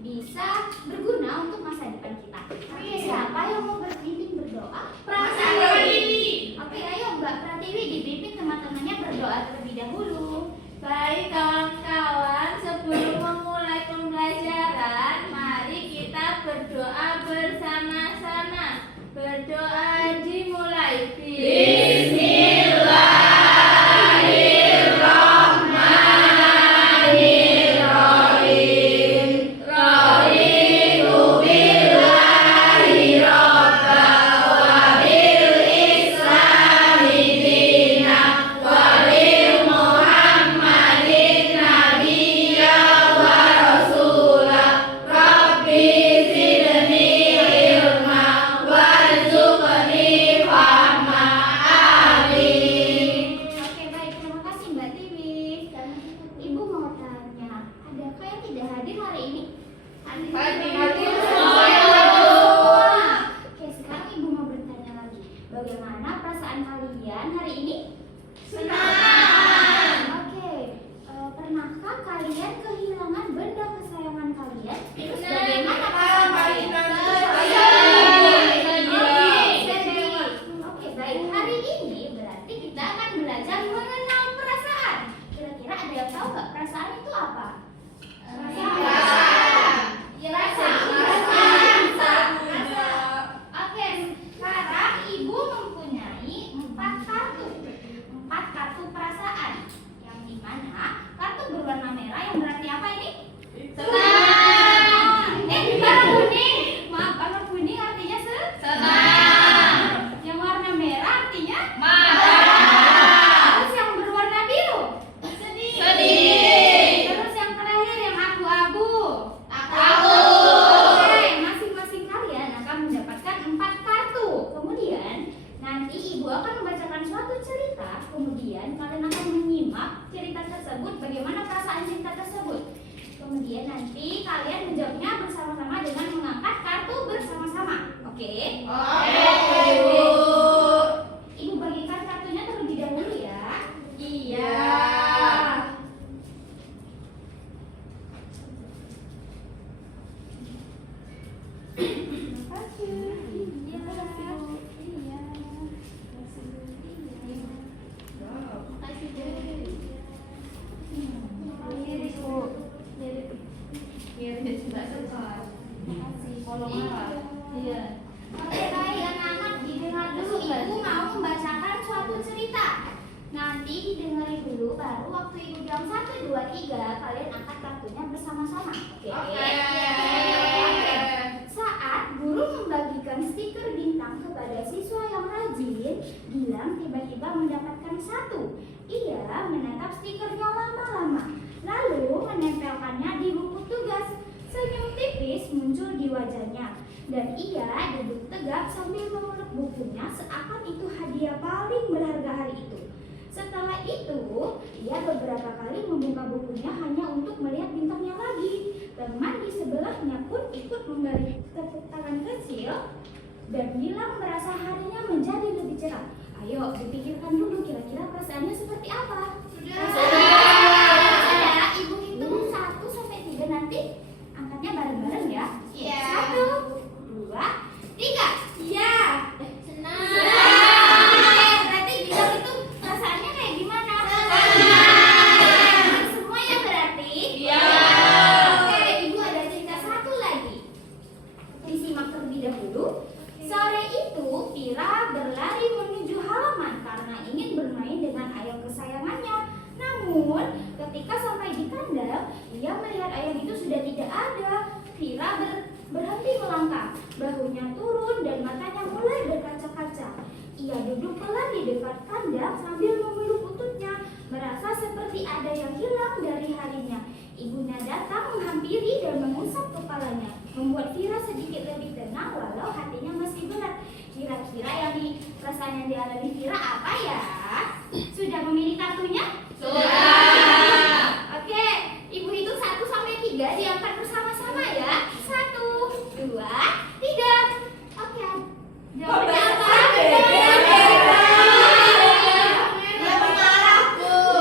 bisa berguna untuk masa depan kita. Siapa yang mau berpimpin berdoa? Pratiwi. Oke, ayo Mbak Pratiwi dipimpin teman-temannya berdoa terlebih dahulu. Baik kawan-kawan, sebelum memulai pembelajaran, mari kita berdoa bersama-sama. Berdoa dimulai. Bismillahirrahmanirrahim. Raditu billahi robba wa bil islami dina wa bil muhammadin nabiyya wa rasula. Rabbi zidni ilma warzuqni fahma. Amin. Oke, baik, terima kasih Mbak Tiwi. Ibu mau tanya, adakah yang tidak hadir hari ini? Hadir semua. semua. Oke, sekarang Ibu mau bertanya lagi. Bagaimana perasaan kalian hari ini? Senang. Oke, pernahkah kalian kehilangan benda kesayangan kalian? Terus Benar. bagaimana perasaan kalian? Sedih. Oke, baik. Hari ini berarti kita akan belajar mengenal perasaan. Kira-kira ada yang tahu nggak perasaan itu apa? Oke, sekarang Ibu mempunyai 4 kartu. 4 kartu perasaan. Yang dimana kartu berwarna merah yang berarti apa ini? Warna kuning. Maaf, warna kuning artinya Senang. Yang warna merah artinya Marah. Terus yang berwarna biru. Sedih. Terus yang terakhir yang abu-abu. Takut. Oke, masing-masing kalian akan mendapatkan 4 kartu. Kemudian nanti Ibu akan membacakan suatu cerita. Kemudian kalian akan menyimak cerita tersebut, bagaimana perasaan cerita tersebut. Kemudian nanti kalian menjawabnya bersama-sama dengan mengangkat kartu bersama-sama. Oke? Oke, Ibu. Ibu bagikan kartunya terlebih dahulu ya. Iya. Terima kasih. Iya. Iya. Oke, baik anak-anak, didengar dulu. Ibu mau membacakan suatu cerita. Nanti didengarin dulu, baru waktu Ibu bilang 1, 2, 3 kalian angkat kartunya bersama-sama. Oke. Oke. Saat guru membagikan stiker bintang kepada siswa yang rajin, Gilang tiba-tiba mendapatkan 1. Ia menatap stikernya lama-lama, lalu menempelkannya di buku tugas. Senyum tipis muncul di wajahnya, dan ia duduk tegap sambil memeluk bukunya seakan itu hadiah paling berharga hari itu. Setelah itu, ia beberapa kali membuka bukunya hanya untuk melihat bintangnya lagi. Teman di sebelahnya pun ikut memberi tepuk tangan kecil, dan Gilang merasa harinya menjadi lebih cerah. Ayo dipikirkan dulu kira-kira perasaannya seperti apa. Sudah, Ibu hitung 1 sampai 3 nanti angkatnya bareng-bareng ya. Iya. 1, 2, 3. Iya. Senang. Berarti Gilang itu perasaannya kayak gimana? Semua ya berarti? Iya. Oke, Ibu ada cerita satu lagi. Disimak terlebih dahulu. Sore itu Vira berlari menuju halaman karena ingin bermain dengan ayam kesayangannya. Namun, ketika sampai di kandang, ia melihat ayam itu sudah tidak ada. Vira berhenti melangkah, bahunya turun dan matanya mulai berkaca-kaca. Ia duduk pelan di dekat kandang sambil memeluk bututnya, merasa seperti ada yang hilang dari harinya. Ibunya datang menghampiri dan mengusap kepalanya, membuat Vira sedikit lebih tenang walau hatinya masih berat. Kira-kira yang perasaan yang dialami Vira apa ya? Sudah memilih kartunya? Sudah. Oke, Ibu hitung 1 sampai 3 diangkat bersama-sama ya. 1, 2, 3. Oke. Jawabannya apa?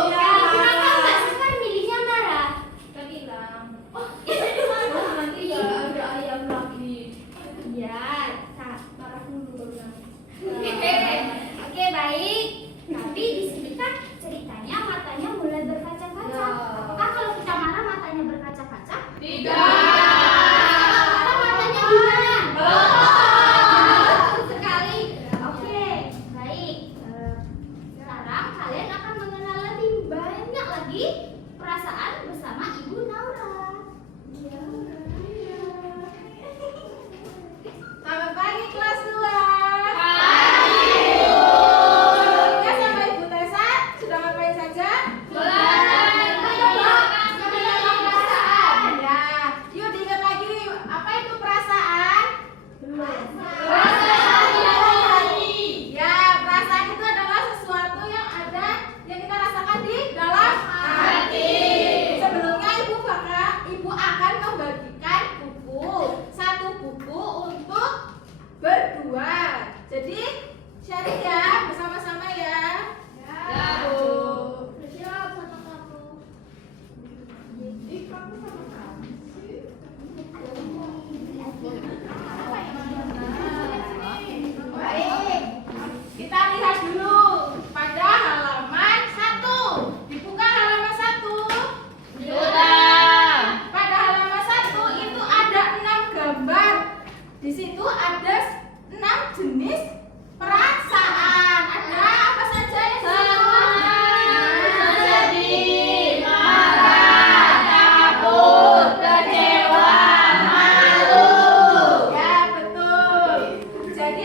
Kenapa Mbak Sekar milihnya marah? Kan hilang. Oh,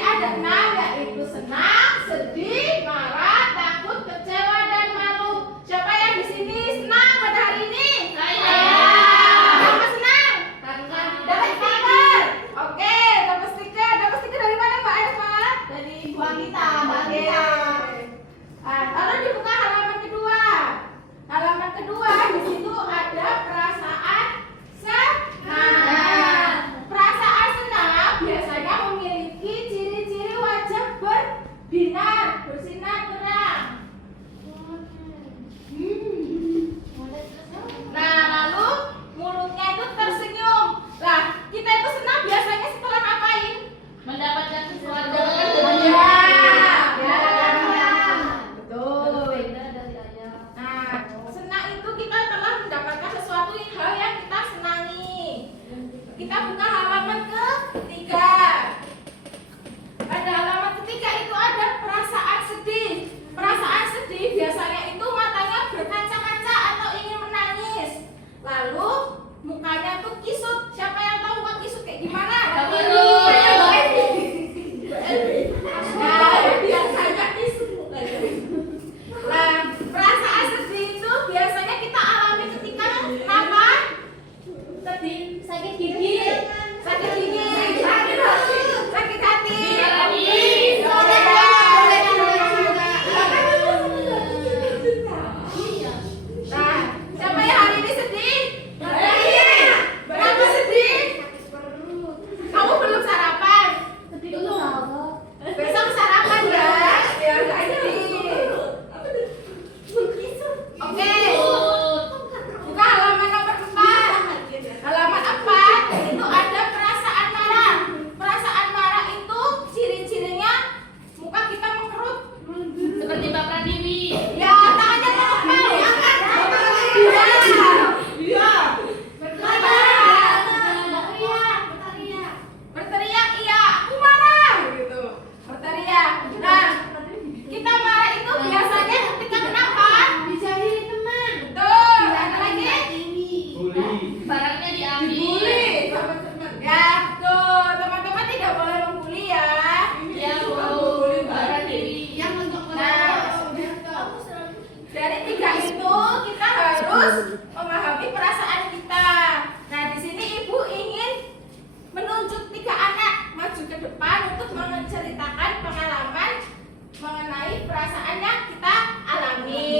ada 6, yaitu senang, sedih, marah, takut, kecewa, dan malu. Siapa yang di sini senang pada hari ini? Saya. Kenapa senang? Karena Dapat stiker. Oke, dapat stiker. Dapat stiker dari mana Mbak Eva? dari Ibu Anita, Oke. Lalu dibuka halaman kedua. Halaman kedua di situ ada perasaan senang. Perasaan senang biasanya memiliki ciri-ciri wajah berbinar, bersinar terang. Nah, lalu mulutnya itu tersenyum. Lah, kita itu senang biasanya setelah ngapain? mendapatkan sesuatu. Ya. Betul. Betul. Beda dari ayah. Nah, senang itu kita telah mendapatkan sesuatu hal yang kita senangi. Kita buka halaman ketiga. Pada halaman ketiga itu ada perasaan sedih. Perasaan sedih biasanya itu matanya berkaca-kaca atau ingin menangis. Lalu mukanya tuh kisut. Siapa yang tahu muka kisut kayak gimana? Nah, biasanya kisut mukanya. Nah, perasaan sedih itu biasanya kita alami ketika kenapa? Sedih, sakit gigi. Sakit gigi, sakit hati, sakit hati. Nah, siapa yang hari ini sedih? Kenapa sedih? Kamu belum sarapan. Besok sarapan ya, biar nggak sedih. Oke. Buka halaman nomor 4. Halaman 4 itu ada perasaan marah. Perasaan marah itu ciri-cirinya muka kita mengkerut. Seperti Mbak Pradiwi. Ya, tangannya terlepas ya kan? Iya. Berteriak, iya, aku marah gitu. Berteriak. Nah, kita marah itu biasanya ketika kenapa? Dijahili teman. Betul. Ada lagi? Barangnya diambil. Dibully sama teman. Ya, tuh teman-teman tidak boleh membuli ya. Ya, Bu. Pradiwi. Yang Dari 3 itu kita harus memahami perasaan kita. Nah, di sini ibu ingin menunjuk 3 anak maju ke depan untuk menceritakan pengalaman mengenai perasaan yang kita alami.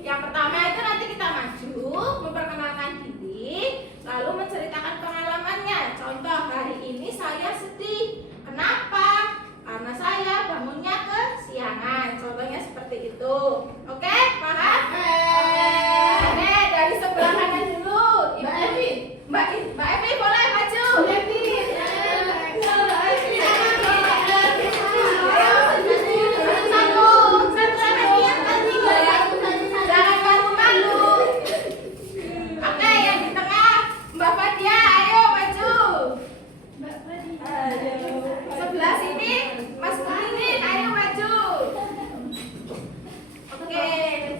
Yang pertama itu nanti kita maju memperkenalkan diri, lalu menceritakan pengalamannya. Contoh, hari ini saya sedih. Kenapa? Karena saya bangunnya kesiangan. Contohnya seperti itu. Oke, paham? Oke, dari sebelah kanan dulu. Mbak Evi. Mbak Evi boleh maju. Jangan malu-malu. Oke, yang di tengah Mbak Fadia, ayo maju. Sebelah sini Mas Muhyiddin, ayo maju. Oke,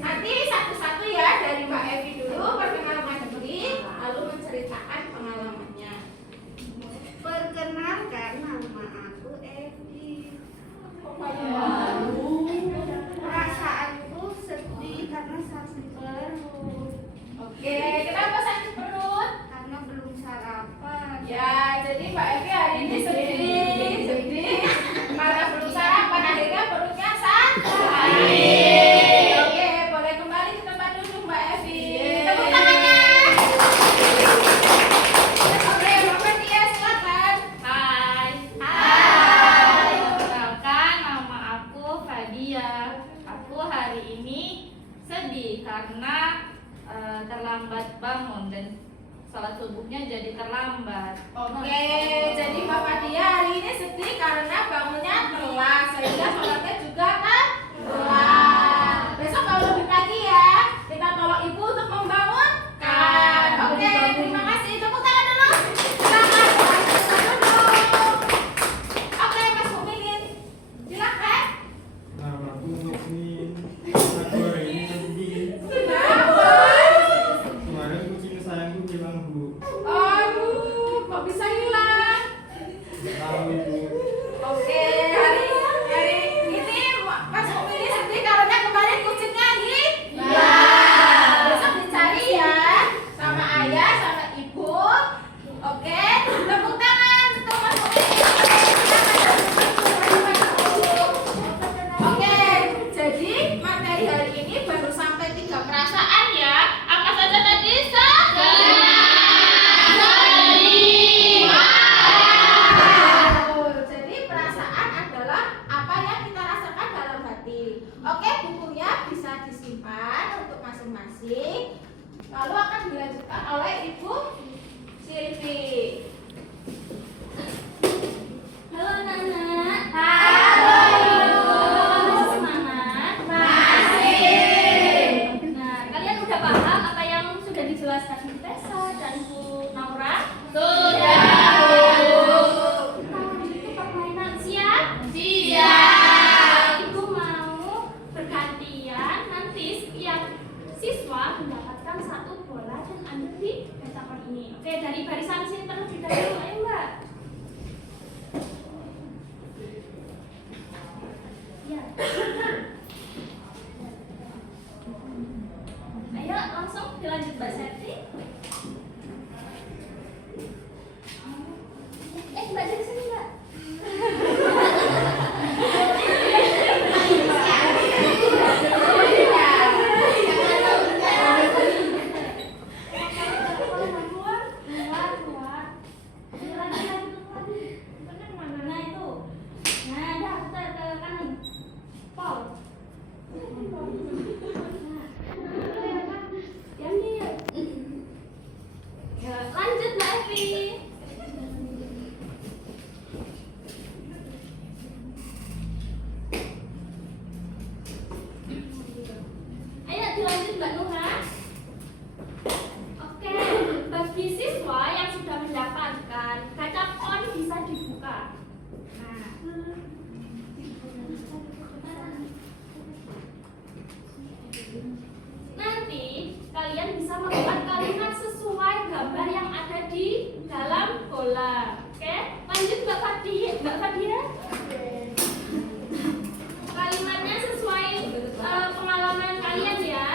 nanti satu-satu ya, dari Mbak Evi dulu perkenalkan diri, lalu menceritakan pengalamannya. Perkenalkan, nama aku Evi. Perasaanku sedih karena sakit perut. Oke, kenapa sakit perut? Karena belum sarapan. Ya, jadi Mbak Evi hari ini sedih karena belum sarapan, akhirnya perutnya sakit. Oke, boleh kembali ke tempat duduk Mbak Evi. Tepuk tangannya. Oke, Bapak Tia silakan. Hai. Hai. Perkenalkan, nama aku Fadia. Aku hari ini sedih karena terlambat bangun dan sholat subuhnya jadi terlambat. Oke, jadi Mbak Fadia hari ini sedih karena bangunnya telat sehingga sholatnya juga telat. Besok kalau lebih pagi ya, kita tolong ibu untuk membangunkan. Oke, terima kasih. Tepuk tangan dulu. Silakan. Oke, Mas Mukminin, silakan. Namaku Mukmin. Aku hari ini sedih. Kenapa? Kemarin kucing sayangku hilang, Bu. Aduh, kok bisa hilang? Tahu, Ibu. Oke, hari oleh Ibu Silvi. Halo anak-anak. Halo. Masih semangat? Masih. Nah, kalian udah paham apa yang sudah dijelaskan Bu Tessa dan Bu Naura? Sudah. Kita lanjut ke permainan. Siap? Siap. Ibu mau bergantian, nanti setiap siswa mendapatkan satu bola dan ambil di gatakan ini. Oke, dari barisan sini terlebih dahulu. Ayo Mbak. Ya. Ayo langsung dilanjut Mbak Septi. Mbak dari sini Mbak. Nah itu. Nah, dah putar ke kanan. Paul. Diambil. Ya, lanjut Mbak Evi. Ayo dilanjut Mbak Nuha. Oke, bagi siswa yang sudah mendapatkan gacapon bisa dibuka. Nah, nanti kalian bisa membuat kalimat sesuai gambar yang ada di dalam bola. Oke, lanjut Mbak Fadia. Mbak Fadia. Kalimatnya sesuai pengalaman kalian ya.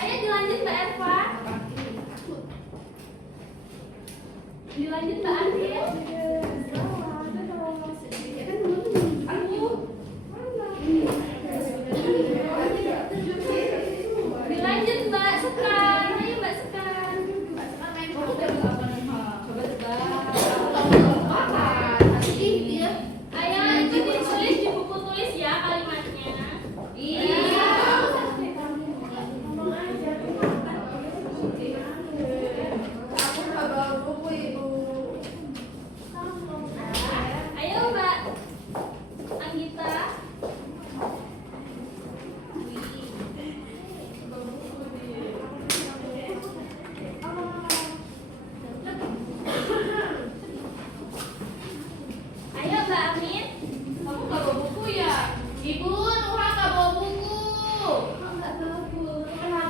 Ayo dilanjut Mbak Eva. Dilanjut Mbak Andrea. Dilanjut Mbak Sekar. Ayo Mbak Sekar. Ayo itu ditulis di buku tulis ya kalimatnya. Ayo Mbak Anggita. Ayo Mbak Amin. Kamu gak bawa buku ya? Ibu Nuha nggak bawa buku. Enggak bawa buku.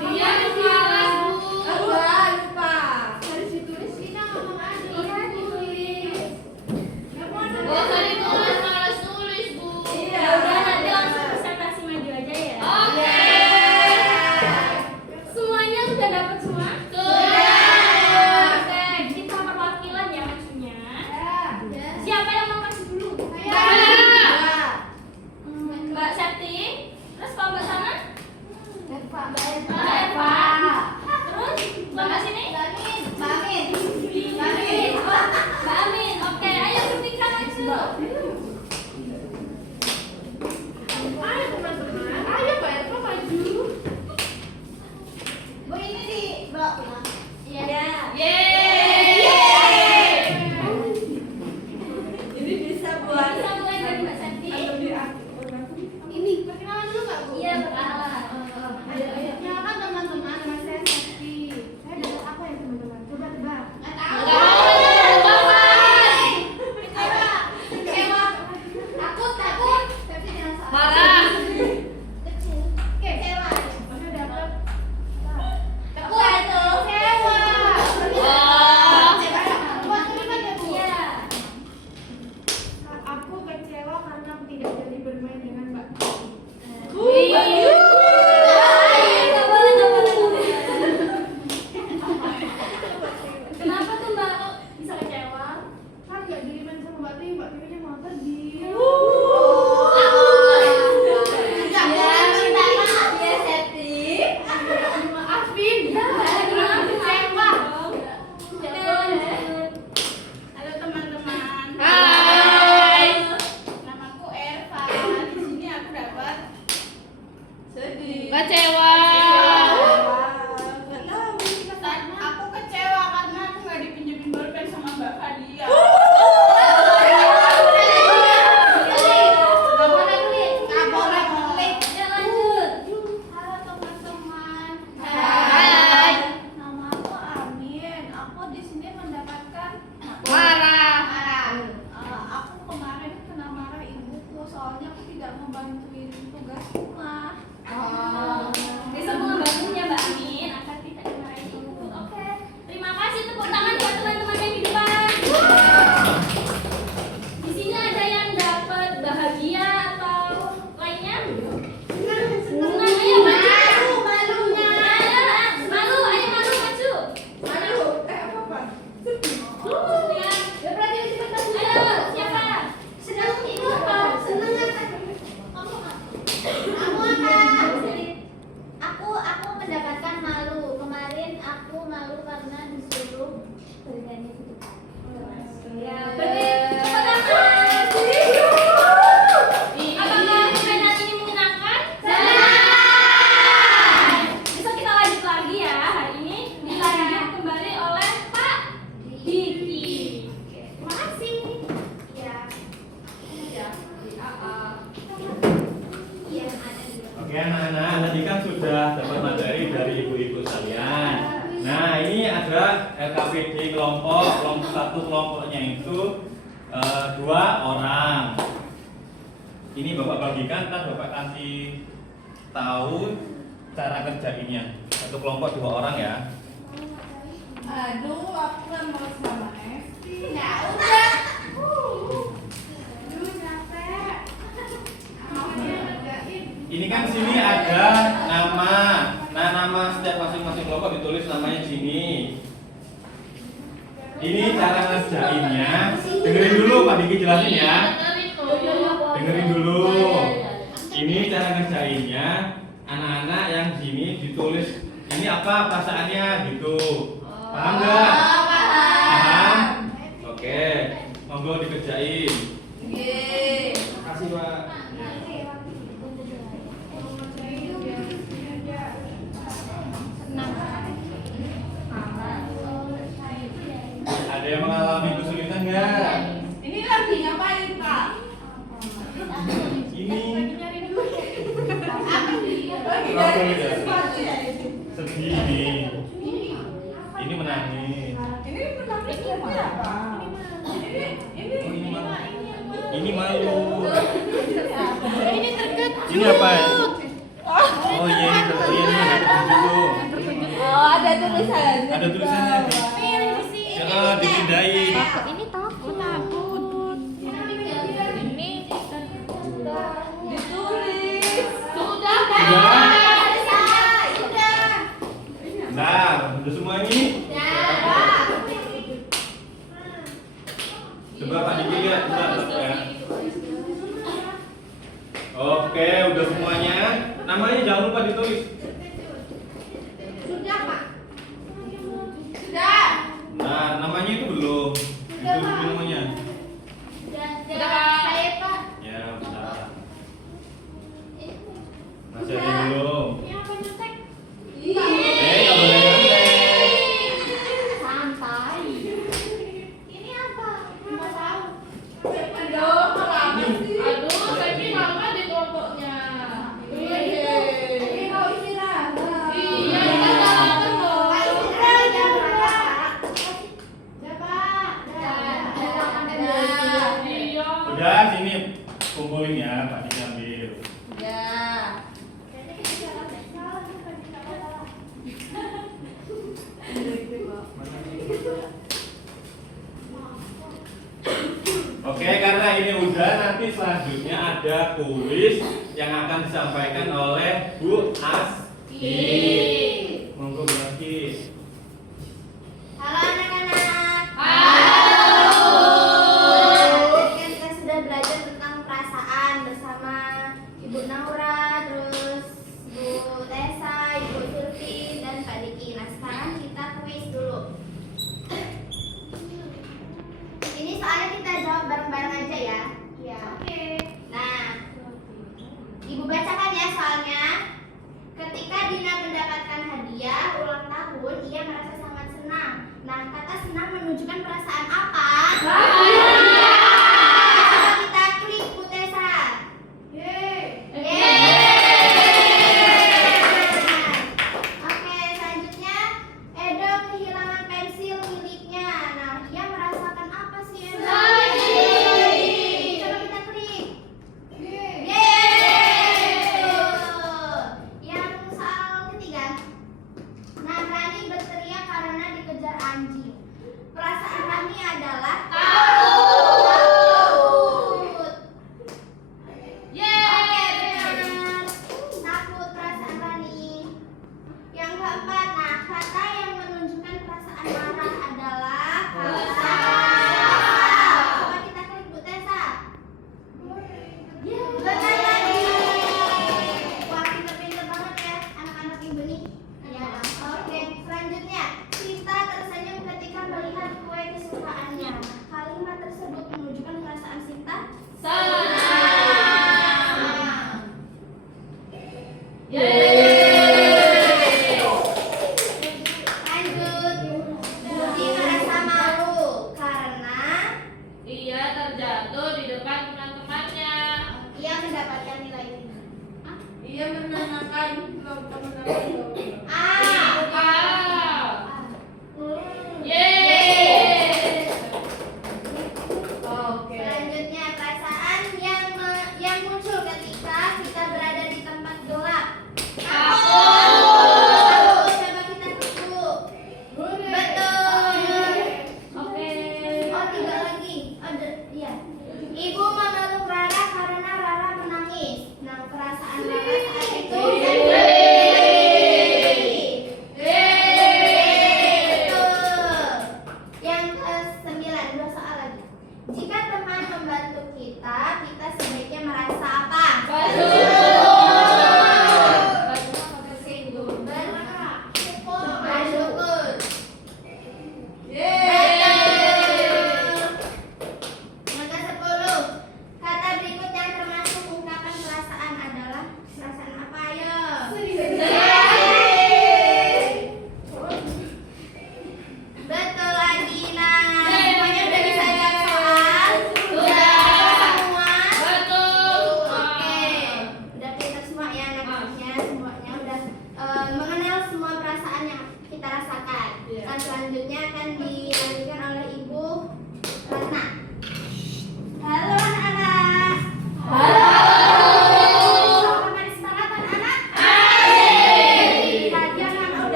Iya, di kelas, Bu. Lupa. Harus ditulis kita ngomong aja. Iya ditulis. Oh, tadi tulis, malas nulis, Bu. Iya. tidak membantuin tugas rumah. Bisa mengembangunnya Mbak Amin agar tidak dimarahin ibu. Oke, terima kasih, tepuk tangan buat teman-teman yang di depan. Di sini ada yang dapat bahagia atau lainnya? Senang, ayo maju. Malunya. Malu, ayo malu maju. Malu, apa? Ya, berarti cepat maju. Ayo, siapa? Senang itu apa? Senang apa? Aku mendapatkan malu. Kemarin aku malu karena disuruh berikannya di depan. Ya, berarti tepuk tangan. Apakah permainan ini menyenangkan? Besok kita lanjut lagi ya. Hari ini dilanjut kembali oleh Pak Diki. Terima kasih. Ya. Iya, ada juga. Oke anak-anak, tadi kan sudah dapat materi dari ibu-ibu sekalian. Nah ini ada LKPD kelompok satu kelompoknya itu 2 orang. Ini bapak bagikan, ntar bapak kasih tahu cara kerjainnya. Satu kelompok 2 orang ya. Aduh, aku kan mau sama Esti. Ya udah. Aduh, capek. Mau dia ngerjain. Ini kan sini ada nama. Nah nama setiap masing-masing kelompok ditulis namanya sini. Ini cara ngerjainnya. Dengerin dulu Pak Diki jelasin ya. Dengerin dulu. Ini cara ngerjainnya. Anak-anak yang sini ditulis ini apa perasaannya gitu. Paham nggak? Paham? Oke. Monggo dikerjain. Yeay. Makasih Pak. Ada yang mengalami kesulitan nggak? Ini lagi ngapain, Kak? Ini Lagi Apa dari ya? sesuatu ya? sedih ini. Ini menangis. Ini menangis ini apa? Ini Oh, ini malu. Ini malu. ini Ini apa ya? Oh iya ini tertulis dulu. Oh, ada tulisannya. Ada tulisannya. Ya, dipindahin. Ini takut. Ini Ditulis. sudah Sudah. Sudah. Nah, udah semua ini. Coba Pak Diki lihat, bentar ya. Oke, udah semuanya. Namanya jangan lupa ditulis. Sudah, Pak. Sudah. Nah, namanya itu belum. Ditulis dulu namanya. Sudah, saya, Pak. Ya, bentar. Masih ada yang belum. Ini apa nyontek? Nggak boleh nyontek. Santai. Ini apa? Nggak tahu. Aduh, kenapa sih? Aduh, saya lama di kelompoknya. Ini mau istirahat. Iya, kita jalan terus. Iya. Udah sini kumpulin ya, Pak Diki ambil. Ya. Oke, karena ini udah, nanti selanjutnya ada kuis yang akan disampaikan oleh Bu Asti. Monggo Bu Asti. Halo anak-anak. Halo. Tadi kan kita sudah belajar tentang perasaan bersama Ibu Naura, terus Bu Tessa, Ibu Surti, dan Pak Diki. Nah sekarang kita kuis dulu. Ini soalnya kita jawab bareng-bareng aja ya. Iya. Oke. Nah, Ibu bacakan ya soalnya. Ketika Dina mendapatkan hadiah ulang tahun, ia merasa sangat senang. Nah, kata senang menunjukkan perasaan apa? Bahagia. Coba kita klik Bu Tessa. Yeay. Oke, selanjutnya Edo kehilangan pensil miliknya. Nah, ia merasakan apa sih Edo? Sedih. Coba kita klik. Yeay.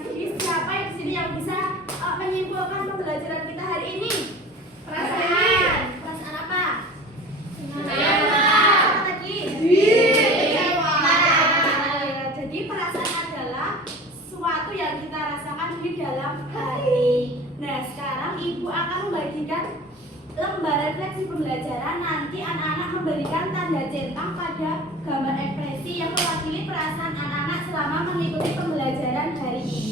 Jadi siapa di sini yang bisa menyimpulkan pembelajaran kita hari ini? Perasaan. Perasaan apa? Apa lagi? Kecewa. Jadi perasaan adalah sesuatu yang kita rasakan di dalam hati. Nah, sekarang ibu akan membagikan lembar refleksi pembelajaran. Nanti anak-anak memberikan tanda centang pada gambar ekspresi yang mewakili perasaan anak-anak selama mengikuti pembelajaran hari ini.